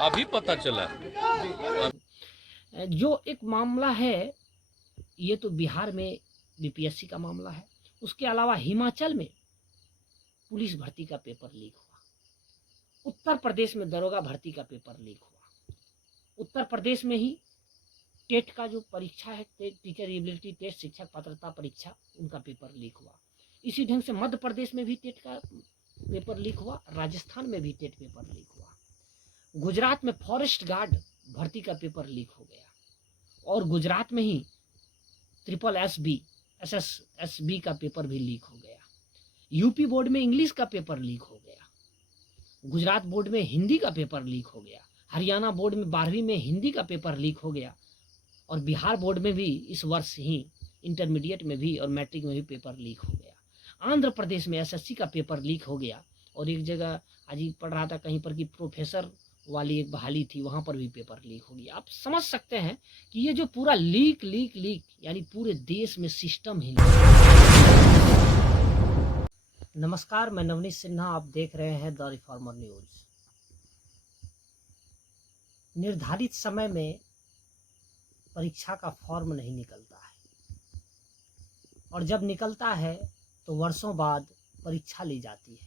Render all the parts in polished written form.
अभी पता चला। जो एक मामला है, ये तो बिहार में बीपीएससी का मामला है। उसके अलावा हिमाचल में पुलिस भर्ती का पेपर लीक हुआ। उत्तर प्रदेश में दरोगा भर्ती का पेपर लीक हुआ। उत्तर प्रदेश में ही टेट का जो परीक्षा है, टीचर एबिलिटी टेस्ट, शिक्षक पात्रता परीक्षा, उनका पेपर लीक हुआ। इसी ढंग से मध्य प्रदेश में भी टेट का पेपर लीक हुआ। राजस्थान में भी टेट पेपर लीक हुआ। गुजरात में फॉरेस्ट गार्ड भर्ती का पेपर लीक हो गया। और गुजरात में ही ट्रिपल SSSB का पेपर भी लीक हो गया। यूपी बोर्ड में इंग्लिश का पेपर लीक हो गया। गुजरात बोर्ड में हिंदी का पेपर लीक हो गया। हरियाणा बोर्ड में 12वीं में हिंदी का पेपर लीक हो गया। और बिहार बोर्ड में भी इस वर्ष ही इंटरमीडिएट में भी और मैट्रिक में भी पेपर लीक हो गया। आंध्र प्रदेश में SSC का पेपर लीक हो गया। और एक जगह आज ही पढ़ रहा था कहीं पर कि प्रोफेसर वाली एक बहाली थी, वहां पर भी पेपर लीक हो गया। आप समझ सकते हैं कि ये जो पूरा लीक यानी पूरे देश में सिस्टम ही। नमस्कार, मैं नवनीत सिन्हा, आप देख रहे हैं द रिफॉर्मर न्यूज। निर्धारित समय में परीक्षा का फॉर्म नहीं निकलता है, और जब निकलता है तो वर्षों बाद परीक्षा ली जाती है।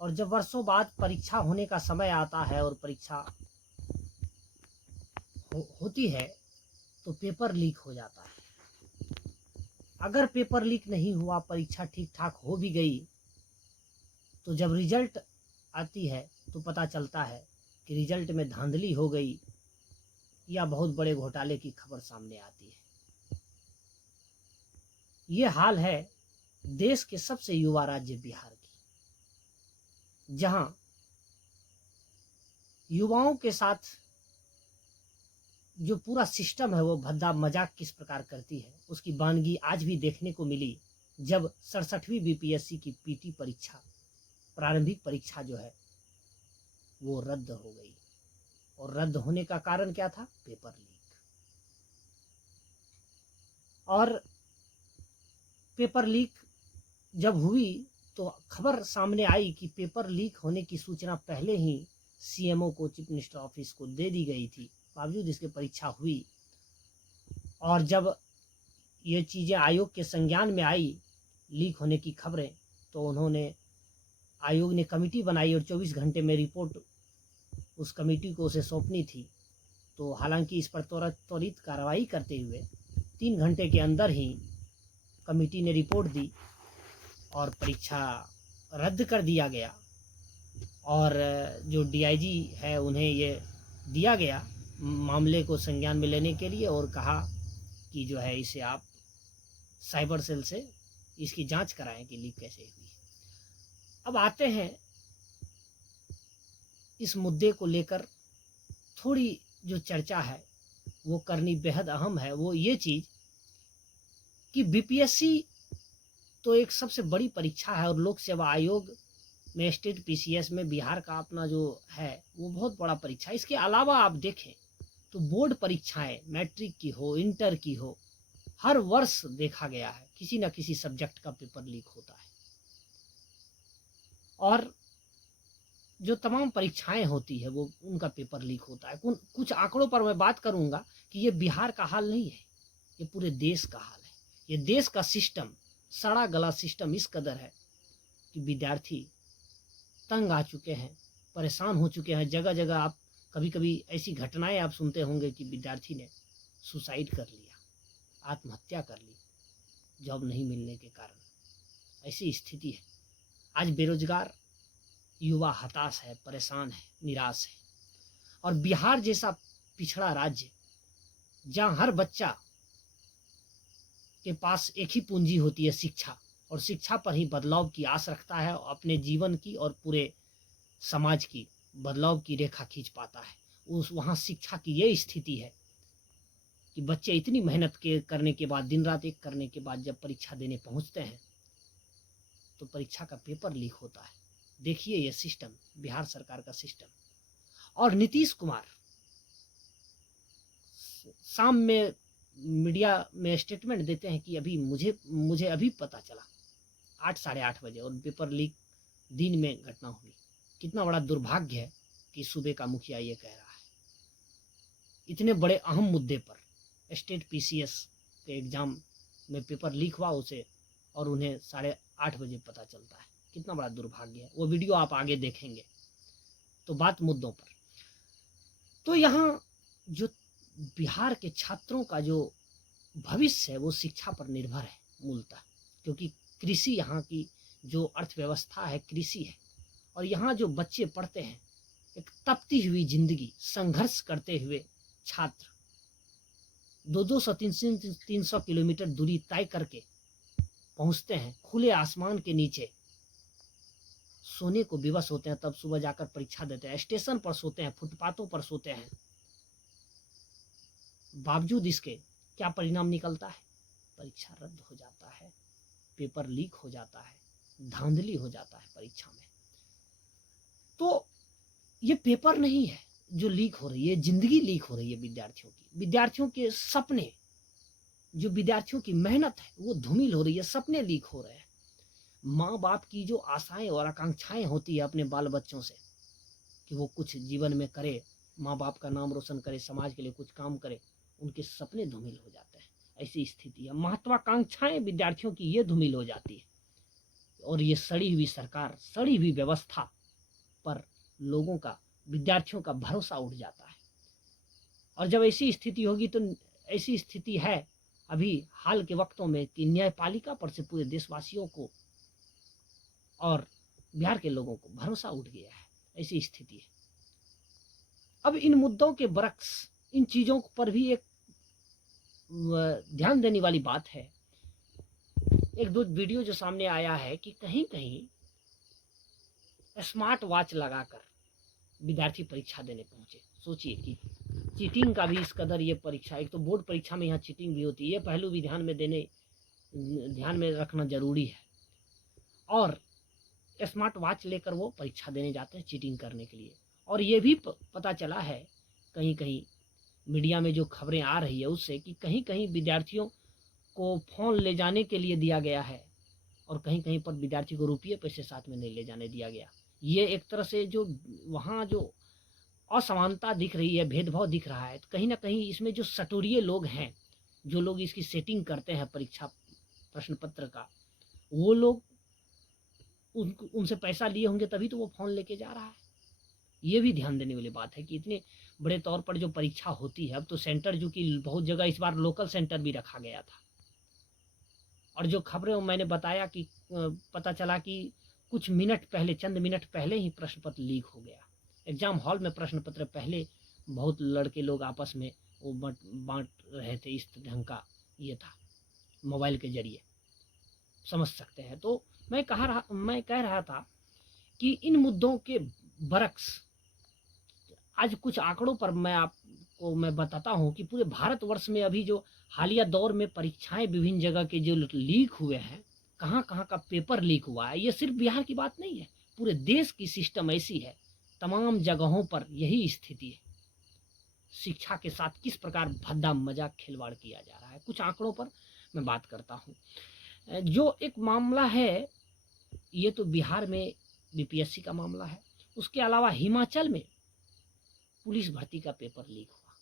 और जब वर्षों बाद परीक्षा होने का समय आता है और परीक्षा होती है तो पेपर लीक हो जाता है। अगर पेपर लीक नहीं हुआ, परीक्षा ठीक ठाक हो भी गई, तो जब रिजल्ट आती है तो पता चलता है कि रिजल्ट में धांधली हो गई या बहुत बड़े घोटाले की खबर सामने आती है। ये हाल है देश के सबसे युवा राज्य बिहार की, जहां युवाओं के साथ जो पूरा सिस्टम है वो भद्दा मजाक किस प्रकार करती है, उसकी वानगी आज भी देखने को मिली जब 67वीं बीपीएससी की पीटी परीक्षा, प्रारंभिक परीक्षा जो है वो रद्द हो गई। और रद्द होने का कारण क्या था? Paper leak. और पेपर लीक जब हुई तो खबर सामने आई कि पेपर लीक होने की सूचना पहले ही सीएमओ को, चीफ मिनिस्टर ऑफिस को दे दी गई थी, बावजूद इसके परीक्षा हुई। और जब ये चीज़ें आयोग के संज्ञान में आई, लीक होने की खबरें, तो उन्होंने, आयोग ने कमेटी बनाई और 24 घंटे में रिपोर्ट उस कमेटी को उसे सौंपनी थी। तो हालांकि इस पर त्वरित कार्रवाई करते हुए 3 घंटे के अंदर ही कमेटी ने रिपोर्ट दी और परीक्षा रद्द कर दिया गया। और जो डीआईजी है उन्हें ये दिया गया मामले को संज्ञान में लेने के लिए, और कहा कि जो है इसे आप साइबर सेल से इसकी जांच कराएं कि लीक कैसे हुई। अब आते हैं इस मुद्दे को लेकर थोड़ी जो चर्चा है वो करनी बेहद अहम है। वो ये चीज़ कि बीपीएससी तो एक सबसे बड़ी परीक्षा है, और लोक सेवा आयोग में स्टेट पीसीएस में बिहार का अपना जो है वो बहुत बड़ा परीक्षा है। इसके अलावा आप देखें तो बोर्ड परीक्षाएं, मैट्रिक की हो, इंटर की हो, हर वर्ष देखा गया है किसी न किसी सब्जेक्ट का पेपर लीक होता है। और जो तमाम परीक्षाएं होती है वो उनका पेपर लीक होता है। कुछ आंकड़ों पर मैं बात करूंगा कि ये बिहार का हाल नहीं है, ये पूरे देश का हाल है। ये देश का सिस्टम, सड़ा गला सिस्टम इस कदर है कि विद्यार्थी तंग आ चुके हैं, परेशान हो चुके हैं। जगह जगह आप कभी कभी ऐसी घटनाएं आप सुनते होंगे कि विद्यार्थी ने सुसाइड कर लिया, आत्महत्या कर ली, जॉब नहीं मिलने के कारण। ऐसी स्थिति है। आज बेरोजगार युवा हताश है, परेशान है, निराश है। और बिहार जैसा पिछड़ा राज्य, जहाँ हर बच्चा के पास एक ही पूंजी होती है, शिक्षा, और शिक्षा पर ही बदलाव की आस रखता है, अपने जीवन की और पूरे समाज की बदलाव की रेखा खींच पाता है। वहाँ शिक्षा की ये स्थिति है कि बच्चे इतनी मेहनत करने के बाद, दिन रात एक करने के बाद जब परीक्षा देने पहुँचते हैं तो परीक्षा का पेपर लीक होता है। देखिए ये सिस्टम, बिहार सरकार का सिस्टम। और नीतीश कुमार शाम में मीडिया में स्टेटमेंट देते हैं कि अभी मुझे अभी पता चला 8 साढ़े 8 बजे, और पेपर लीक दिन में घटना हुई। कितना बड़ा दुर्भाग्य है कि सूबे का मुखिया ये कह रहा है। इतने बड़े अहम मुद्दे पर स्टेट पीसीएस के एग्ज़ाम में पेपर लीक हुआ उसे, और उन्हें 8:30 बजे पता चलता है। कितना बड़ा दुर्भाग्य है। वो वीडियो आप आगे देखेंगे। तो बात मुद्दों पर, तो यहाँ जो बिहार के छात्रों का जो भविष्य है वो शिक्षा पर निर्भर है मूलतः, क्योंकि कृषि यहाँ की जो अर्थव्यवस्था है कृषि है। और यहाँ जो बच्चे पढ़ते हैं, एक तपती हुई जिंदगी, संघर्ष करते हुए छात्र 200-300 किलोमीटर दूरी तय करके पहुँचते हैं खुले आसमान के नीचे, सोने को विवश होते हैं, तब सुबह जाकर परीक्षा देते हैं। स्टेशन पर सोते हैं, फुटपाथों पर सोते हैं। बावजूद इसके क्या परिणाम निकलता है? परीक्षा रद्द हो जाता है, पेपर लीक हो जाता है, धांधली हो जाता है परीक्षा में। तो ये पेपर नहीं है जो लीक हो रही है, जिंदगी लीक हो रही है विद्यार्थियों की। विद्यार्थियों के सपने, जो विद्यार्थियों की मेहनत है वो धूमिल हो रही है, सपने लीक हो रहे हैं। माँ बाप की जो आशाएं और आकांक्षाएं होती है अपने बाल बच्चों से कि वो कुछ जीवन में करे, माँ बाप का नाम रोशन करे, समाज के लिए कुछ काम करे, उनके सपने धूमिल हो जाते हैं। ऐसी स्थिति है। महत्वाकांक्षाएं विद्यार्थियों की ये धूमिल हो जाती है, और ये सड़ी हुई सरकार, सड़ी हुई व्यवस्था पर लोगों का, विद्यार्थियों का भरोसा उठ जाता है। और जब ऐसी स्थिति होगी, तो ऐसी स्थिति है अभी हाल के वक्तों में कि न्यायपालिका पर से पूरे देशवासियों को और बिहार के लोगों को भरोसा उठ गया है। ऐसी स्थिति है। अब इन मुद्दों के बरक्स, इन चीज़ों पर भी एक ध्यान देने वाली बात है। एक दो वीडियो जो सामने आया है कि कहीं कहीं स्मार्ट वॉच लगाकर विद्यार्थी परीक्षा देने पहुंचे। सोचिए कि चीटिंग का भी इस कदर ये परीक्षा, एक तो बोर्ड परीक्षा में यहाँ चीटिंग भी होती है, ये पहलू भी ध्यान में रखना जरूरी है। और स्मार्ट वॉच लेकर वो परीक्षा देने जाते हैं चीटिंग करने के लिए। और ये भी पता चला है कहीं कहीं मीडिया में जो खबरें आ रही है उससे, कि कहीं कहीं विद्यार्थियों को फ़ोन ले जाने के लिए दिया गया है, और कहीं कहीं पर विद्यार्थी को रुपये पैसे साथ में नहीं ले जाने दिया गया। ये एक तरह से जो वहाँ जो असमानता दिख रही है, भेदभाव दिख रहा है, तो कहीं ना कहीं इसमें जो सटोरिये लोग हैं, जो लोग इसकी सेटिंग करते हैं परीक्षा प्रश्न पत्र का, वो लोग उनसे पैसा लिए होंगे तभी तो वो फ़ोन लेके जा रहा है। ये भी ध्यान देने वाली बात है कि इतने बड़े तौर पर जो परीक्षा होती है, अब तो सेंटर जो कि बहुत जगह इस बार लोकल सेंटर भी रखा गया था। और जो खबरें मैंने बताया कि पता चला कि कुछ मिनट पहले, चंद मिनट पहले ही प्रश्न पत्र लीक हो गया। एग्जाम हॉल में प्रश्न पत्र पहले बहुत लड़के लोग आपस में वो बांट रहे थे। इस ढंग का ये था, मोबाइल के जरिए समझ सकते हैं। तो मैं कह रहा था कि इन मुद्दों के बरक्स आज कुछ आंकड़ों पर मैं बताता हूं कि पूरे भारतवर्ष में अभी जो हालिया दौर में परीक्षाएं विभिन्न जगह के जो लीक हुए हैं, कहाँ कहाँ का पेपर लीक हुआ है, ये सिर्फ बिहार की बात नहीं है, पूरे देश की सिस्टम ऐसी है। तमाम जगहों पर यही स्थिति है। शिक्षा के साथ किस प्रकार भद्दा मजाक खिलवाड़ किया जा रहा है, कुछ आंकड़ों पर मैं बात करता हूँ। जो एक मामला है, ये तो बिहार में बीपीएससी का मामला है। उसके अलावा हिमाचल में पुलिस भर्ती का पेपर लीक हुआ।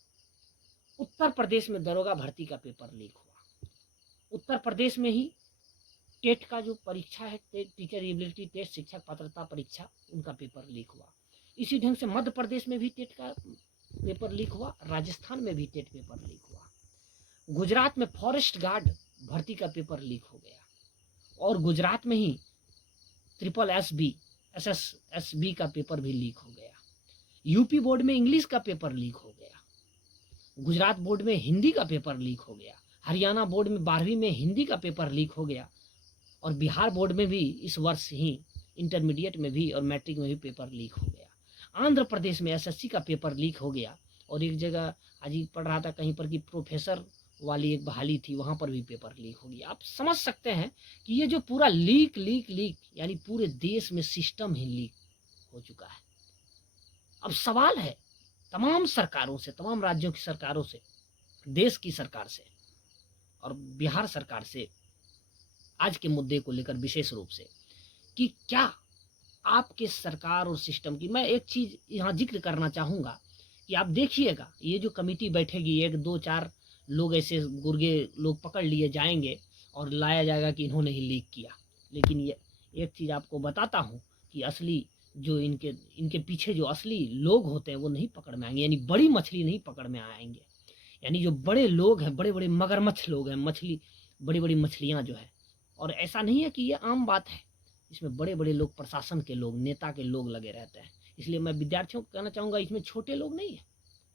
उत्तर प्रदेश में दरोगा भर्ती का पेपर लीक हुआ। उत्तर प्रदेश में ही टेट का जो परीक्षा है, टीचर एबिलिटी टेस्ट, शिक्षक पात्रता परीक्षा, उनका पेपर लीक हुआ। इसी ढंग से मध्य प्रदेश में भी टेट का पेपर लीक हुआ, राजस्थान में भी टेट पेपर लीक हुआ, गुजरात में फॉरेस्ट गार्ड भर्ती का पेपर लीक हो गया, और गुजरात में ही SSSB का पेपर भी लीक हो गया। यूपी बोर्ड में इंग्लिश का पेपर लीक हो गया, गुजरात बोर्ड में हिंदी का पेपर लीक हो गया, हरियाणा बोर्ड में 12वीं में हिंदी का पेपर लीक हो गया, और बिहार बोर्ड में भी इस वर्ष ही इंटरमीडिएट में भी और मैट्रिक में भी पेपर लीक हो गया। आंध्र प्रदेश में एसएससी का पेपर लीक हो गया, और एक जगह आज ही पढ़ रहा था कहीं पर कि प्रोफेसर वाली एक बहाली थी, वहाँ पर भी पेपर लीक हो गया। आप समझ सकते हैं कि ये जो पूरा लीक यानी पूरे देश में सिस्टम ही लीक हो चुका है। अब सवाल है तमाम सरकारों से, तमाम राज्यों की सरकारों से, देश की सरकार से और बिहार सरकार से आज के मुद्दे को लेकर विशेष रूप से, कि क्या आपके सरकार और सिस्टम की। मैं एक चीज़ यहाँ जिक्र करना चाहूँगा कि आप देखिएगा, ये जो कमेटी बैठेगी, 1, 2, 4 लोग ऐसे गुर्गे लोग पकड़ लिए जाएंगे और लाया जाएगा कि इन्होंने ही लीक किया। लेकिन ये एक चीज़ आपको बताता हूँ कि असली जो इनके पीछे जो असली लोग होते हैं वो नहीं पकड़ में आएंगे, यानी बड़ी मछली नहीं पकड़ में आएंगे। यानी जो बड़े लोग हैं, बड़े बड़े मगरमच्छ लोग हैं, बड़ी बड़ी मछलियाँ जो है। और ऐसा नहीं है कि ये आम बात है, इसमें बड़े बड़े लोग, प्रशासन के लोग, नेता के लोग लगे रहते हैं। इसलिए मैं विद्यार्थियों को कहना चाहूँगा, इसमें छोटे लोग नहीं है,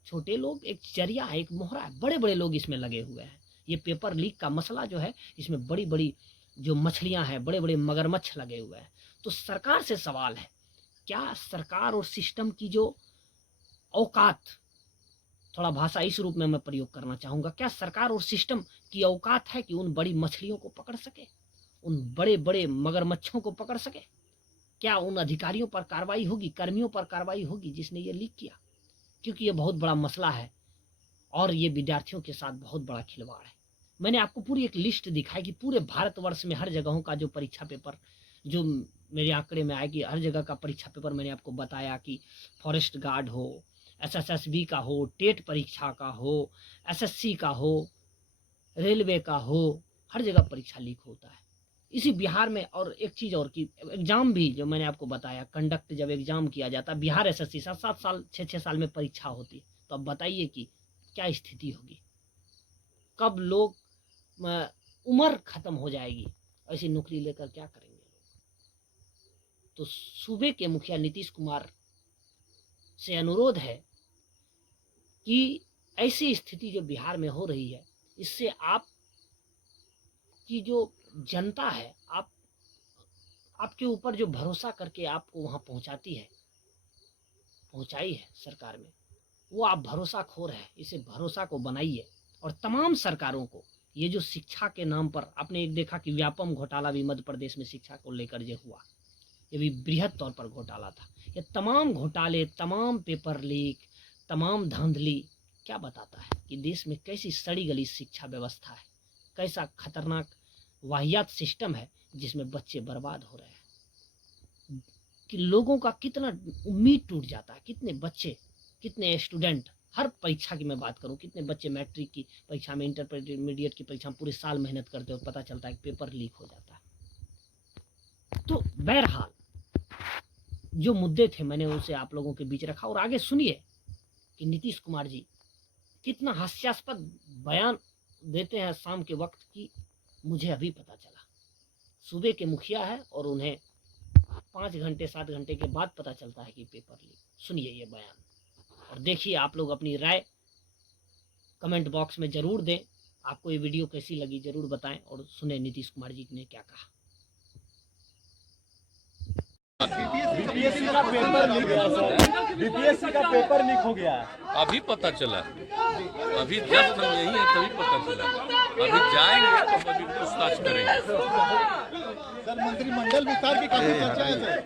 छोटे लोग एक जरिया है, एक मोहरा है, बड़े बड़े लोग इसमें लगे हुए हैं। ये पेपर लीक का मसला जो है, इसमें बड़ी बड़ी जो मछलियाँ हैं, बड़े बड़े मगरमच्छ लगे हुए हैं। तो सरकार से सवाल है, क्या सरकार और सिस्टम की जो औकात, थोड़ा भाषा इस रूप में मैं प्रयोग करना चाहूँगा, क्या सरकार और सिस्टम की औकात है कि उन बड़ी मछलियों को पकड़ सके, उन बड़े बड़े मगरमच्छों को पकड़ सके? क्या उन अधिकारियों पर कार्रवाई होगी, कर्मियों पर कार्रवाई होगी जिसने ये लीक किया? क्योंकि ये बहुत बड़ा मसला है और ये विद्यार्थियों के साथ बहुत बड़ा खिलवाड़ है। मैंने आपको पूरी एक लिस्ट दिखाई कि पूरे भारतवर्ष में हर जगहों का जो परीक्षा पेपर, जो मेरे आंकड़े में आए कि हर जगह का परीक्षा पेपर, मैंने आपको बताया कि फॉरेस्ट गार्ड हो, एसएसबी का हो, टेट परीक्षा का हो, एसएससी का हो, रेलवे का हो, हर जगह परीक्षा लीक होता है। इसी बिहार में और एक चीज़ और कि एग्ज़ाम भी, जो मैंने आपको बताया, कंडक्ट जब एग्ज़ाम किया जाता है, बिहार एसएससी 7-7 साल, 6-6 साल में परीक्षा होती है। तो अब बताइए कि क्या स्थिति होगी, कब लोग उम्र ख़त्म हो जाएगी, ऐसी नौकरी लेकर क्या करेंगे लोग? तो सूबे के मुखिया नीतीश कुमार से अनुरोध है कि ऐसी स्थिति जो बिहार में हो रही है, इससे आप की जो जनता है, आपके ऊपर जो भरोसा करके आपको वहाँ पहुँचाती है, पहुँचाई है सरकार में, वो आप भरोसा खो रहे हैं। इसे भरोसा को बनाइए। और तमाम सरकारों को, ये जो शिक्षा के नाम पर, आपने एक देखा कि व्यापम घोटाला भी मध्य प्रदेश में शिक्षा को लेकर जो हुआ, ये भी बृहद तौर पर घोटाला था। ये तमाम घोटाले, तमाम पेपर लीक, तमाम धांधली क्या बताता है कि देश में कैसी सड़ी गली शिक्षा व्यवस्था है, कैसा खतरनाक वाहियात सिस्टम है जिसमें बच्चे बर्बाद हो रहे हैं, कि लोगों का कितना उम्मीद टूट जाता है। कितने बच्चे, कितने स्टूडेंट, हर परीक्षा की मैं बात करूं, कितने बच्चे मैट्रिक की परीक्षा में, इंटरमीडिएट की परीक्षा में पूरे साल मेहनत करते हो, पता चलता है कि पेपर लीक हो जाता है। तो बहरहाल जो मुद्दे थे मैंने उसे आप लोगों के बीच रखा। और आगे सुनिए कि नीतीश कुमार जी कितना हास्यास्पद बयान देते हैं शाम के वक्त की, मुझे अभी पता चला। सूबे के मुखिया है और उन्हें 5 घंटे 7 घंटे के बाद पता चलता है कि पेपर लीक। सुनिए ये बयान और देखिए, आप लोग अपनी राय कमेंट बॉक्स में ज़रूर दें। आपको ये वीडियो कैसी लगी ज़रूर बताएं और सुने नीतीश कुमार जी ने क्या कहा। बीपीएससी का पेपर लीक गया सर, बीपीएससी का पेपर लीक हो गया। अभी पता चला, अभी जब हम यही है तभी पता चला। अभी जाएंगे तो अभी पूछताछ करेंगे। सर मंत्रिमंडल विस्तार की काफी चर्चा है सर।